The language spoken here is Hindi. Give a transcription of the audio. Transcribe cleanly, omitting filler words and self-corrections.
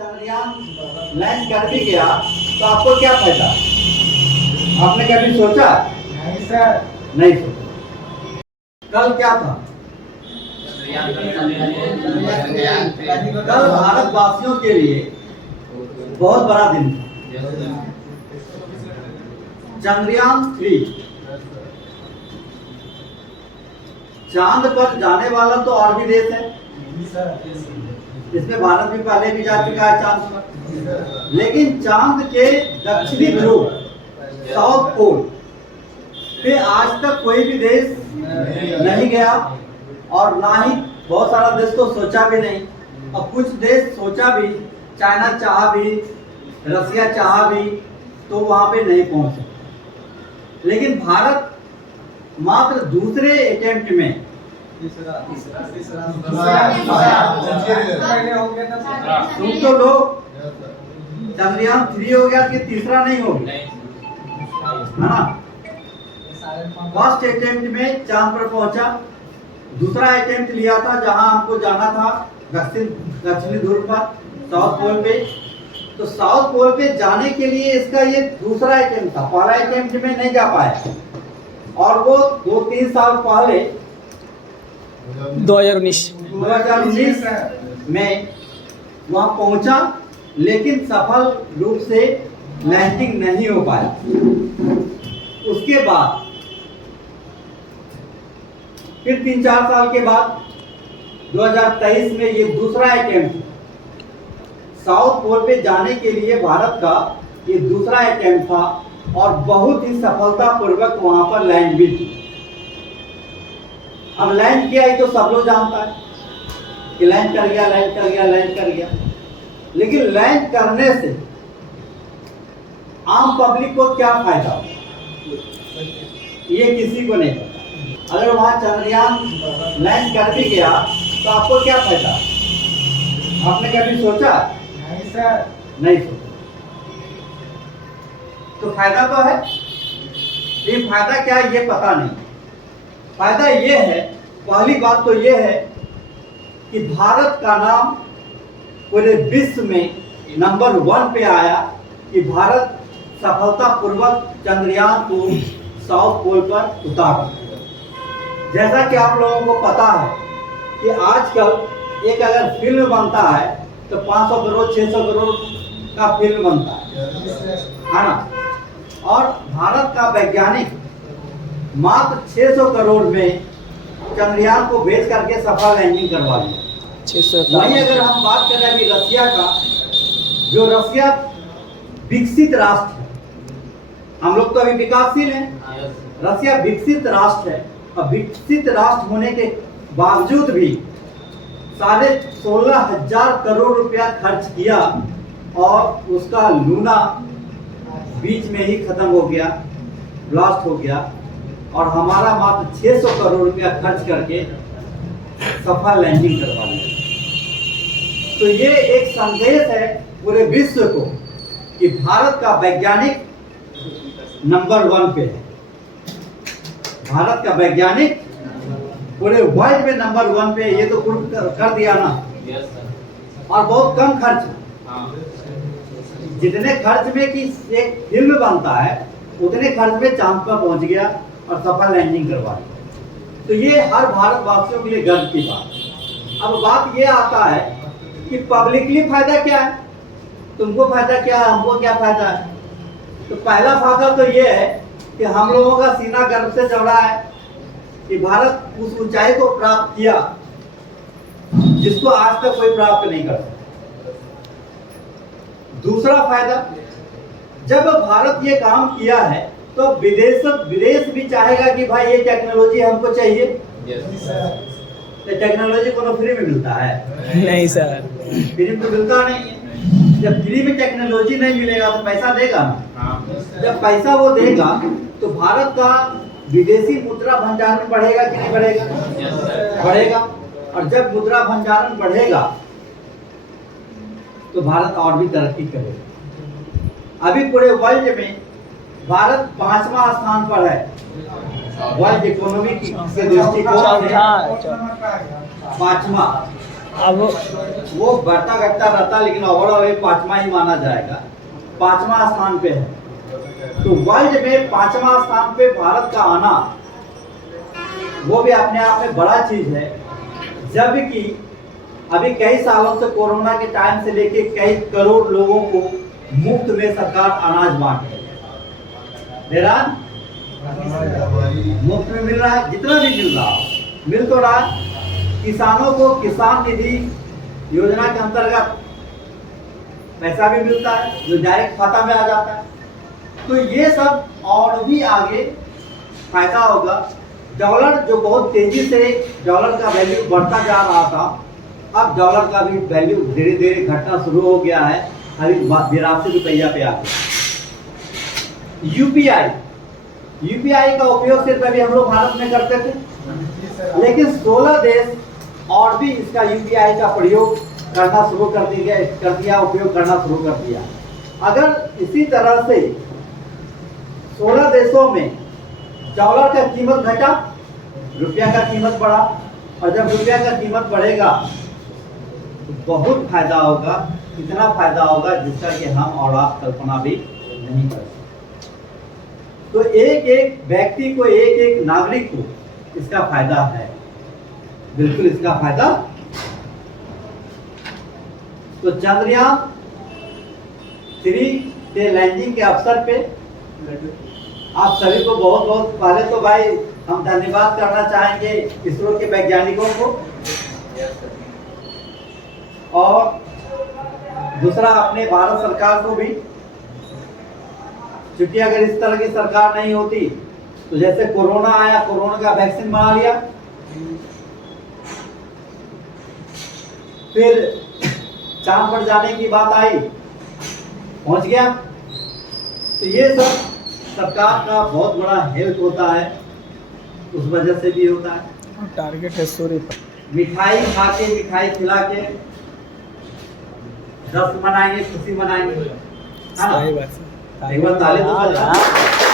चंद्रयान लैंड कर भी गया तो आपको क्या फायदा? आपने कभी सोचा? नहीं सर। नहीं सोचा। कल क्या था? कल भारतवासियों के लिए बहुत बड़ा दिन था। चंद्रयान 3 चांद पर जाने वाला तो और भी देश है, इसमें भारत भी पहले भी जा चुका है चांद पर। लेकिन चांद के दक्षिणी ध्रुव साउथ पोल पे आज तक कोई भी देश नहीं गया और ना ही बहुत सारा देश तो सोचा भी नहीं, और कुछ देश सोचा भी, चाइना चाह भी, रसिया चाह भी, तो वहां पे नहीं पहुंचे। लेकिन भारत मात्र दूसरे अटेम्प्ट में तुम तो लोग चंद्रयान 3 हो गया कि तीसरा नहीं हो गया, है ना? फर्स्ट अटेम्प्ट में चांद पर पहुंचा, दूसरा अटेम्प्ट लिया था जहां हमको जाना था दक्षिणी ध्रुव पर, साउथ पोल पे। तो साउथ पोल पे जाने के लिए इसका ये दूसरा अटेम्प्ट था, पहला अटेम्प्ट में नहीं जा पाया, और वो 2-3 साल पहले 2019 में वहां पहुंचा, लेकिन सफल रूप से लैंडिंग नहीं हो पाया। उसके बाद फिर 3-4 साल के बाद 2023 में ये दूसरा अटेम्प्ट साउथ पोल पे जाने के लिए भारत का ये दूसरा अटेम्प्ट था, और बहुत ही सफलतापूर्वक वहां पर लैंड भी की। अब लैंड किया ही तो सब लोग जानता है कि लैंड कर गया, लैंड कर गया, लैंड कर गया। लेकिन लैंड करने से आम पब्लिक को क्या फायदा हो, ये किसी को नहीं पता। अगर वहां चंद्रयान लैंड कर भी गया तो आपको क्या फायदा? आपने कभी सोचा? नहीं सर। नहीं सोचा। तो फायदा तो है, लेकिन फायदा क्या है ये पता नहीं। फायदा ये है, पहली बात तो ये है कि भारत का नाम पूरे विश्व में नंबर 1 पे आया कि भारत सफलतापूर्वक चंद्रयान को साउथ पोल पर उतारा। जैसा कि आप लोगों को पता है कि आजकल एक अगर फिल्म बनता है तो 500 करोड़ 600 करोड़ का फिल्म बनता है ना? और भारत का वैज्ञानिक मात्र 600 करोड़ में चंद्रयान को भेज करके सफल लैंडिंग करवा लिया। वहीं अगर हम बात कर रहे हैं कि रसिया का, जो रसिया विकसित राष्ट्र है, हम लोग तो अभी विकासशील हैं, रसिया विकसित राष्ट्र है, और विकसित राष्ट्र होने के बावजूद भी 16,500 करोड़ रुपया खर्च किया, और उसका लूना बीच में ही खत्म हो गया, ब्लास्ट हो गया, और हमारा मात्र 600 करोड़ रुपया खर्च करके सफल लैंडिंग करवा लिया। तो ये एक संदेश है पूरे विश्व को कि भारत का वैज्ञानिक नंबर 1 पे है। भारत का वैज्ञानिक पूरे वर्ल्ड में नंबर 1 पे, ये तो प्रूव कर दिया ना। और बहुत कम खर्च, जितने खर्च में कि एक फिल्म बनता है उतने खर्च में चांद पर पहुंच गया और सफल लैंडिंग करवा दी। तो ये हर भारतवासियों के लिए गर्व की बात। अब बात ये आता है कि पब्लिकली फायदा क्या है, तुमको फायदा क्या है, हमको क्या फायदा है? तो पहला फायदा तो ये है कि हम लोगों का सीना गर्व से चढ़ा है कि भारत उस ऊंचाई को प्राप्त किया जिसको आज तक कोई प्राप्त नहीं कर सका। दूसरा फायदा, जब भारत ये काम किया है तो विदेश भी चाहेगा कि भाई ये टेक्नोलॉजी हमको चाहिए। तो टेक्नोलॉजी को तो फ्री में मिलता है? नहीं सर, फ्री में मिलता नहीं है। जब फ्री में टेक्नोलॉजी नहीं मिलेगा तो पैसा देगा ना। जब पैसा वो देगा तो भारत का विदेशी मुद्रा भंडारण बढ़ेगा कि नहीं बढ़ेगा? बढ़ेगा। और जब मुद्रा भंडारण बढ़ेगा तो भारत और भी तरक्की करेगा। अभी पूरे वर्ल्ड में भारत 5वां स्थान पर है, वर्ल्ड इकोनॉमी के दृष्टिकोण से 5वां। अब वो बढ़ता घटता रहता, लेकिन ओवरऑल ये 5वां ही माना जाएगा, 5वां स्थान पे है। तो वर्ल्ड में 5वां स्थान पे भारत का आना वो भी अपने आप में बड़ा चीज है, जबकि अभी कई सालों से कोरोना के टाइम से लेके कई करोड़ लोगों को मुफ्त में सरकार अनाज बांट रही है। देरान मुफ्त में मिल रहा है, जितना भी मिल रहा मिल तो रहा है। किसानों को किसान निधि योजना के अंतर्गत पैसा भी मिलता है जो डायरेक्ट खाता में आ जाता है। तो ये सब और भी आगे फायदा होगा। डॉलर जो बहुत तेजी से डॉलर का वैल्यू बढ़ता जा रहा था, अब डॉलर का भी वैल्यू धीरे धीरे घटना शुरू हो गया है, अभी 82 रुपया पे आ गया। यूपीआई का उपयोग सिर्फ अभी हम लोग भारत में करते थे, लेकिन 16 देश और भी इसका यूपीआई का प्रयोग करना शुरू कर दिया, उपयोग करना शुरू कर दिया। अगर इसी तरह से 16 देशों में डॉलर का कीमत घटा, रुपया का कीमत बढ़ा, और जब रुपया का कीमत बढ़ेगा तो बहुत फायदा होगा। इतना फायदा होगा जिसका कि हम और आप कल्पना भी नहीं कर सकते। तो एक एक व्यक्ति को, एक एक नागरिक को इसका फायदा है, बिल्कुल इसका फायदा। तो चंद्रयान 3 के लैंडिंग के अवसर पे आप सभी को बहुत बहुत, पहले तो भाई हम धन्यवाद करना चाहेंगे इसरो के वैज्ञानिकों को, और दूसरा अपने भारत सरकार को भी, क्योंकि अगर इस तरह की सरकार नहीं होती तो जैसे कोरोना आया, कोरोना का वैक्सीन बना लिया, फिर चांद पर जाने की बात आई, पहुंच गया। तो ये सब सरकार का बहुत बड़ा हेल्प होता है, उस वजह से भी होता है। टारगेट है सूर्य। मिठाई खा के, मिठाई खिला के जश्न मनाएंगे, खुशी मनाएंगे, है ना? सही बात है। एक बार ताली तो बजाओ।